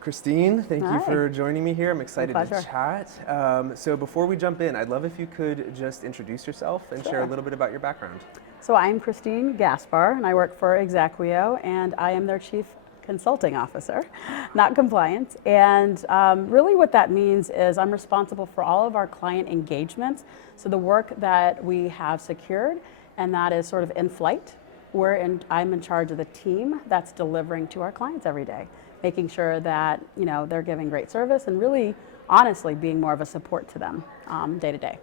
Christine, thank you Hi, for joining me here. I'm my excited to pleasure. chat. So before we jump in, I'd love if you could just introduce yourself and share a Sure. little bit about your background. So I'm Christine Gaspar, and I work for Exacquio, and I am their Chief Consulting Officer, not compliance. And really what that means is I'm responsible for all of our client engagements, so the work that we have secured, and that is sort of in flight. I'm in charge of the team that's delivering to our clients every day, making sure that they're giving great service and really, honestly, being more of a support to them day to day.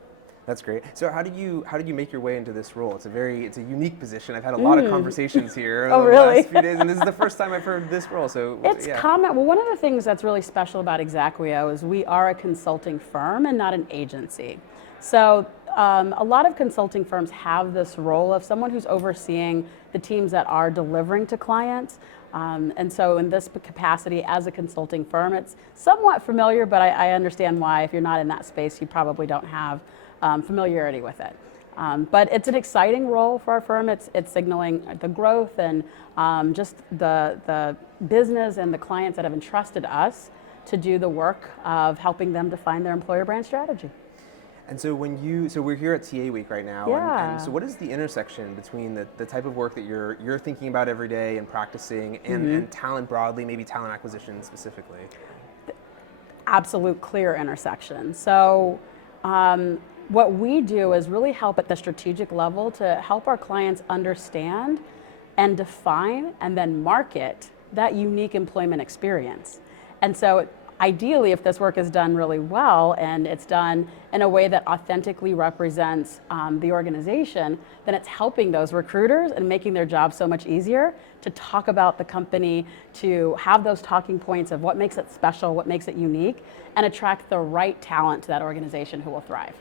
That's great. So how did you make your way into this role? It's a unique position. I've had a lot of conversations here Oh, over the really? last few days, and this is the first time I've heard this role. So It's yeah. common. Well, one of the things that's really special about Exacquio is we are a consulting firm and not an agency. So a lot of consulting firms have this role of someone who's overseeing the teams that are delivering to clients. And so in this capacity as a consulting firm, it's somewhat familiar, but I understand why if you're not in that space, you probably don't have familiarity with it. But it's an exciting role for our firm. It's signaling the growth and just the business and the clients that have entrusted us to do the work of helping them define their employer brand strategy. And so so we're here at TA Week right now, and Yeah. so what is the intersection between the type of work that you're thinking about every day and practicing, and talent broadly, maybe talent acquisition specifically? Absolute clear intersection. So what we do is really help at the strategic level to help our clients understand and define and then market that unique employment experience. And so ideally, if this work is done really well and it's done in a way that authentically represents the organization, then it's helping those recruiters and making their job so much easier to talk about the company, to have those talking points of what makes it special, what makes it unique, and attract the right talent to that organization who will thrive.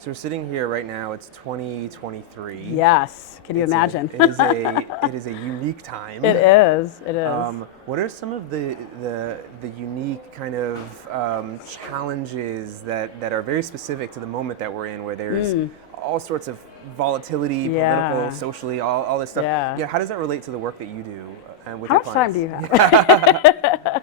So we're sitting here right now. It's 2023. Yes, can you imagine? It is a unique time. It is. It is. What are some of the unique kind of challenges that are very specific to the moment that we're in, where there's all sorts of volatility, Yeah. political, socially, all this stuff. Yeah. How does that relate to the work that you do with How your much time clients? do you have?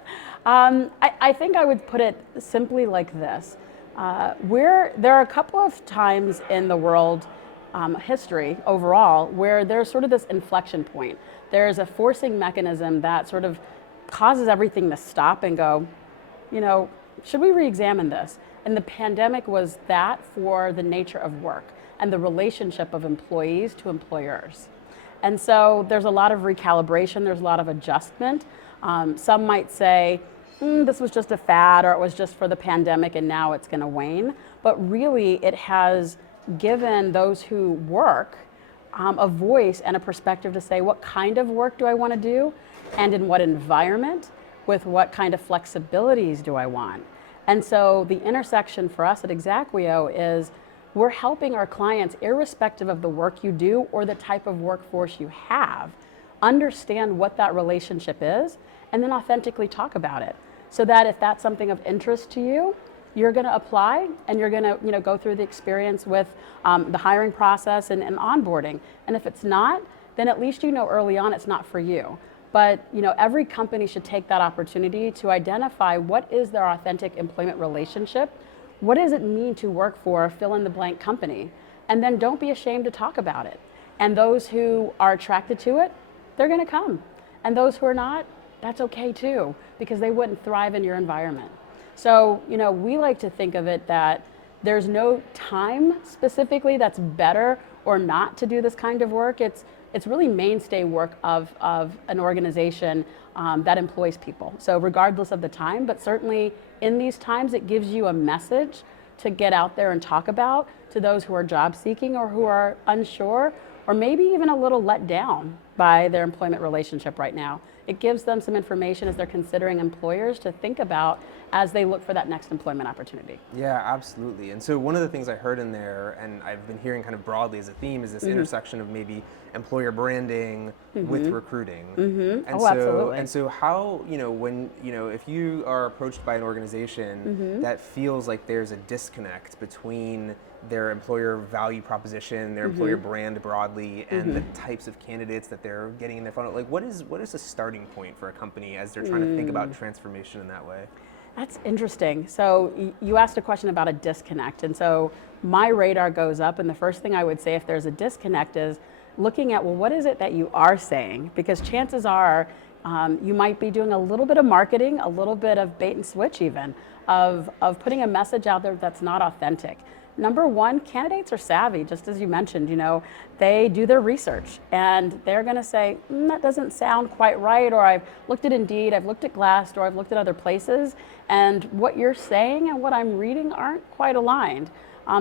I think I would put it simply like this. There are a couple of times in the world history overall where there's sort of this inflection point. There's a forcing mechanism that sort of causes everything to stop and go, should we re-examine this? And the pandemic was that for the nature of work and the relationship of employees to employers. And so there's a lot of recalibration, there's a lot of adjustment. Some might say, this was just a fad, or it was just for the pandemic and now it's going to wane. But really, it has given those who work a voice and a perspective to say, what kind of work do I want to do, and in what environment, with what kind of flexibilities do I want? And so the intersection for us at Exacquio is we're helping our clients, irrespective of the work you do or the type of workforce you have, understand what that relationship is and then authentically talk about it. So that if that's something of interest to you, you're going to apply and you're going to go through the experience with the hiring process and onboarding. And if it's not, then at least early on it's not for you. But every company should take that opportunity to identify what is their authentic employment relationship. What does it mean to work for a fill in the blank company? And then don't be ashamed to talk about it. And those who are attracted to it, they're going to come. And those who are not, that's okay too, because they wouldn't thrive in your environment. So, we like to think of it that there's no time specifically that's better or not to do this kind of work. It's really mainstay work of an organization that employs people. So regardless of the time, but certainly in these times, it gives you a message to get out there and talk about to those who are job seeking or who are unsure, or maybe even a little let down by their employment relationship right now. It gives them some information as they're considering employers to think about as they look for that next employment opportunity. Yeah, absolutely. And so one of the things I heard in there, and I've been hearing kind of broadly as a theme, is this intersection of maybe employer branding with recruiting. And Oh, absolutely. and so how, when, if you are approached by an organization that feels like there's a disconnect between their employer value proposition, their employer brand broadly, and the types of candidates that they're getting in their funnel, like what is the starting point for a company as they're trying to think about transformation in that way? That's interesting. So you asked a question about a disconnect. And so my radar goes up, and the first thing I would say if there's a disconnect is looking at, well, what is it that you are saying? Because chances are you might be doing a little bit of marketing, a little bit of bait and switch even, of putting a message out there that's not authentic. Number one, candidates are savvy, just as you mentioned, they do their research and they're gonna say, that doesn't sound quite right, or I've looked at Indeed, I've looked at Glassdoor, I've looked at other places, and what you're saying and what I'm reading aren't quite aligned.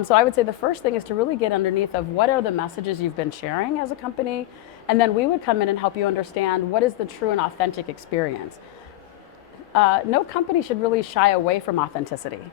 So I would say the first thing is to really get underneath of what are the messages you've been sharing as a company, and then we would come in and help you understand what is the true and authentic experience. No company should really shy away from authenticity.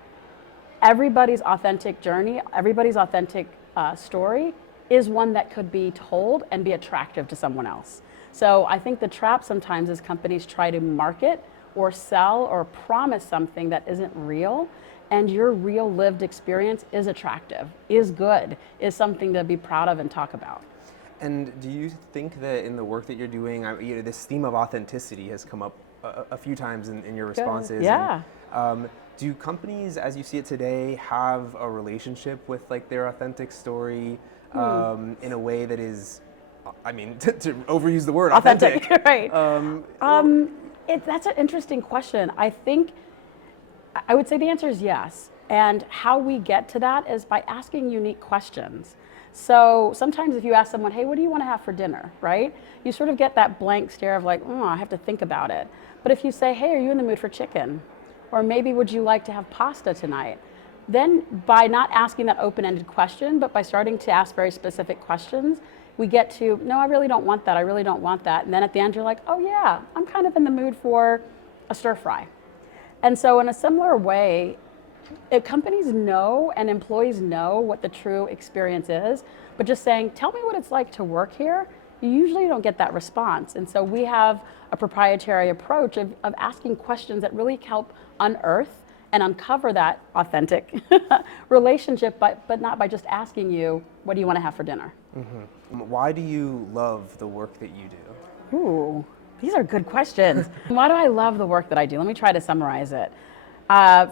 Everybody's authentic journey, everybody's authentic story is one that could be told and be attractive to someone else. So I think the trap sometimes is companies try to market or sell or promise something that isn't real, and your real lived experience is attractive, is good, is something to be proud of and talk about. And do you think that in the work that you're doing, this theme of authenticity has come up a few times in your responses? Yeah. And, do companies, as you see it today, have a relationship with like their authentic story in a way that is, to overuse the word authentic? Right. That's an interesting question. I think I would say the answer is yes. And how we get to that is by asking unique questions. So sometimes if you ask someone, hey, what do you want to have for dinner, right? You sort of get that blank stare of like, I have to think about it. But if you say, hey, are you in the mood for chicken? Or maybe would you like to have pasta tonight? Then by not asking that open-ended question, but by starting to ask very specific questions, we get to, no, I really don't want that. I really don't want that. And then at the end, you're like, oh yeah, I'm kind of in the mood for a stir fry. And so in a similar way, if companies know and employees know what the true experience is, but just saying, tell me what it's like to work here, you usually don't get that response. And so we have a proprietary approach of asking questions that really help unearth and uncover that authentic relationship, but not by just asking you, what do you want to have for dinner? Why do you love the work that you do? Ooh, these are good questions. Why do I love the work that I do? Let me try to summarize it.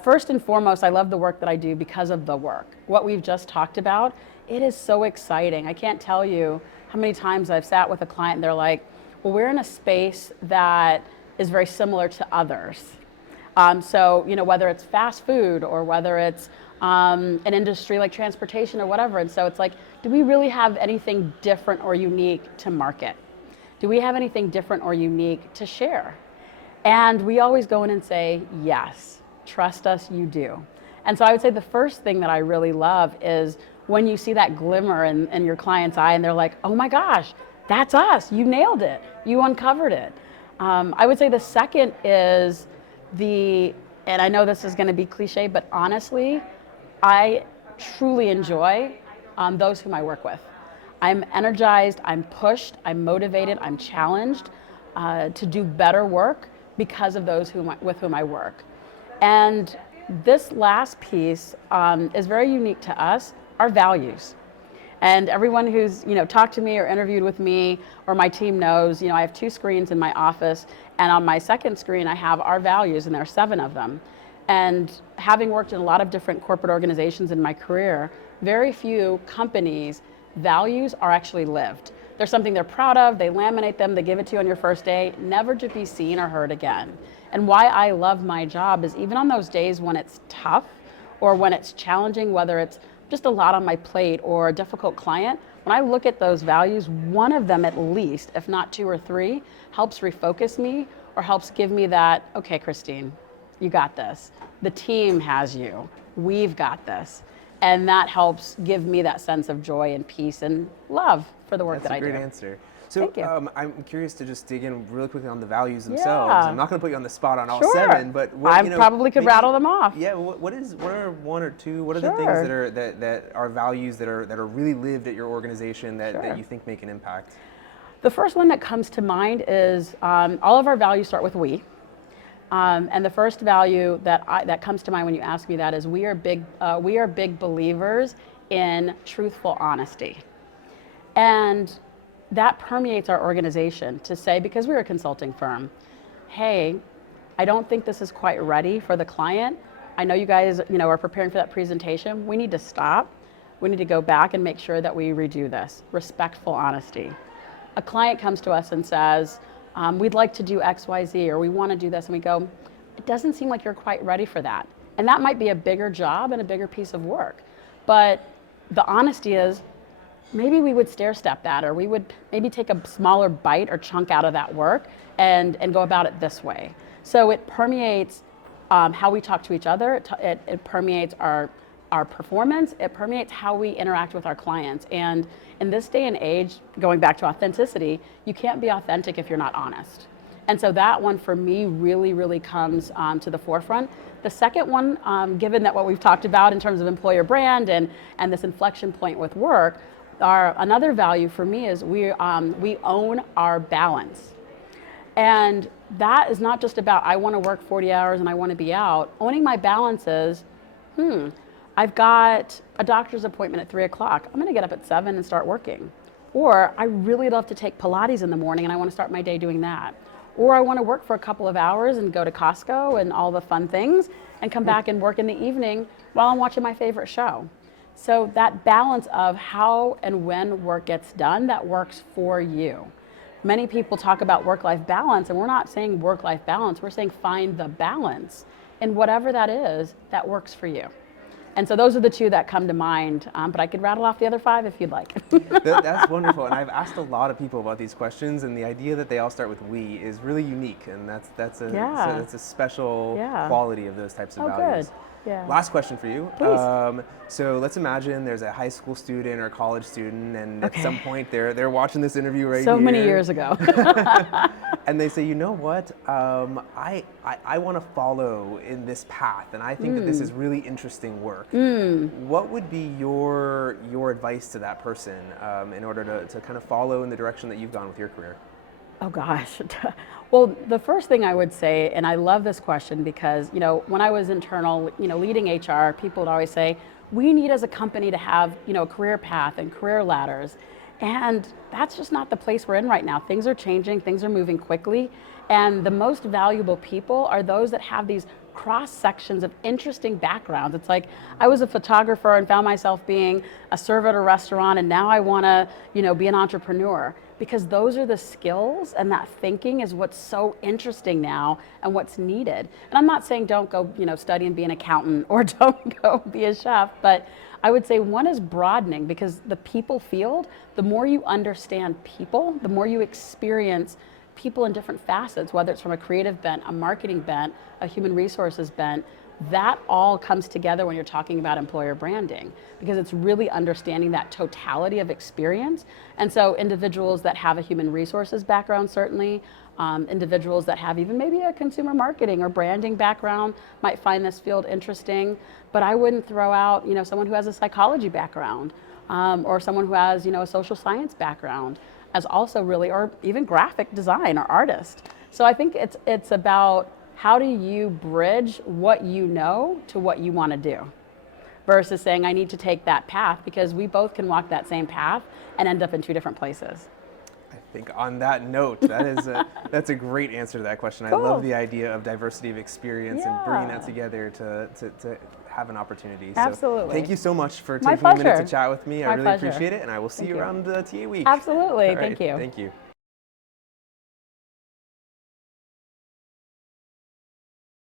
First and foremost, I love the work that I do because of the work. What we've just talked about, it is so exciting. I can't tell you how many times I've sat with a client and they're like, well, we're in a space that is very similar to others. So, whether it's fast food or whether it's an industry like transportation or whatever. And so it's like, do we really have anything different or unique to market? Do we have anything different or unique to share? And we always go in and say, yes, trust us, you do. And so I would say the first thing that I really love is when you see that glimmer in your client's eye and they're like, oh my gosh, that's us, you nailed it, you uncovered it. I would say the second is and I know this is gonna be cliche, but honestly, I truly enjoy those whom I work with. I'm energized, I'm pushed, I'm motivated, I'm challenged to do better work because of those with whom I work. And this last piece is very unique to us, our values. And everyone who's talked to me or interviewed with me or my team knows, I have 2 screens in my office, and on my second screen I have our values, and there are 7 of them. And having worked in a lot of different corporate organizations in my career, very few companies' values are actually lived. They're something they're proud of, they laminate them, they give it to you on your first day, never to be seen or heard again. And why I love my job is even on those days when it's tough or when it's challenging, whether it's just a lot on my plate or a difficult client, when I look at those values, one of them at least, if not 2 or 3, helps refocus me or helps give me that, okay, Christine, you got this. The team has you. We've got this. And that helps give me that sense of joy and peace and love for the work that I do. That's a great answer. So Thank you. I'm curious to just dig in really quickly on the values themselves. Yeah. I'm not going to put you on the spot on all Sure. 7, but I probably could rattle them off. Yeah, what are 1 or 2? What are Sure. the things that are values that are really lived at your organization that Sure. you think make an impact? The first one that comes to mind is all of our values start with we. And the first value that comes to mind when you ask me that is we are big believers in truthful honesty. And that permeates our organization to say, because we're a consulting firm, hey, I don't think this is quite ready for the client. I know you guys, are preparing for that presentation. We need to stop. We need to go back and make sure that we redo this. Respectful honesty. A client comes to us and says, we'd like to do X, Y, Z, or we want to do this, and we go, it doesn't seem like you're quite ready for that. And that might be a bigger job and a bigger piece of work. But the honesty is, maybe we would stair step that, or we would maybe take a smaller bite or chunk out of that work and go about it this way. So it permeates how we talk to each other. It permeates our performance. It permeates how we interact with our clients. And in this day and age, going back to authenticity, you can't be authentic if you're not honest. And so that one for me really, really comes to the forefront. The second one, given that what we've talked about in terms of employer brand and this inflection point with work, another value for me is we own our balance. And that is not just about I want to work 40 hours and I want to be out. Owning my balance is, I've got a doctor's appointment at 3 o'clock. I'm going to get up at 7 and start working. Or I really love to take Pilates in the morning and I want to start my day doing that. Or I want to work for a couple of hours and go to Costco and all the fun things and come back and work in the evening while I'm watching my favorite show. So that balance of how and when work gets done, that works for you. Many people talk about work-life balance, and we're not saying work-life balance, we're saying find the balance in whatever that is that works for you. And so those are the two that come to mind, but I could rattle off the other 5 if you'd like. That's wonderful, and I've asked a lot of people about these questions, and the idea that they all start with we is really unique, and that's a special quality of those types of values. Good. Yeah. Last question for you. Please. So let's imagine there's a high school student or college student, and at some point they're watching this interview right here. So many years ago. And they say, you know what, I want to follow in this path, and I think that this is really interesting work. What would be your advice to that person in order to kind of follow in the direction that you've gone with your career? Oh gosh. Well, the first thing I would say, and I love this question because, when I was internal, leading HR, people would always say, we need as a company to have, a career path and career ladders. And that's just not the place we're in right now. Things are changing, things are moving quickly. And the most valuable people are those that have these cross sections of interesting backgrounds. It's like I was a photographer and found myself being a server at a restaurant, and now I want to, be an entrepreneur, because those are the skills, and that thinking is what's so interesting now and what's needed. And I'm not saying don't go, study and be an accountant, or don't go be a chef, but I would say one is broadening, because the people field, the more you understand people, the more you experience people in different facets, whether it's from a creative bent, a marketing bent, a human resources bent. That all comes together when you're talking about employer branding, because it's really understanding that totality of experience. And so individuals that have a human resources background, certainly, individuals that have even maybe a consumer marketing or branding background might find this field interesting. But I wouldn't throw out, someone who has a psychology background, or someone who has, a social science background as also really, or even graphic design or artist. So I think it's about how do you bridge what you know to what you want to do, versus saying I need to take that path, because we both can walk that same path and end up in 2 different places. I think on that note, that's a great answer to that question. Cool. I love the idea of diversity of experience and bringing that together to have an opportunity. Absolutely. So thank you so much for My taking a minute pleasure. to chat with me. I My really pleasure. appreciate it, and I will see you around the TA week. Absolutely. All right, Thank you. Thank you.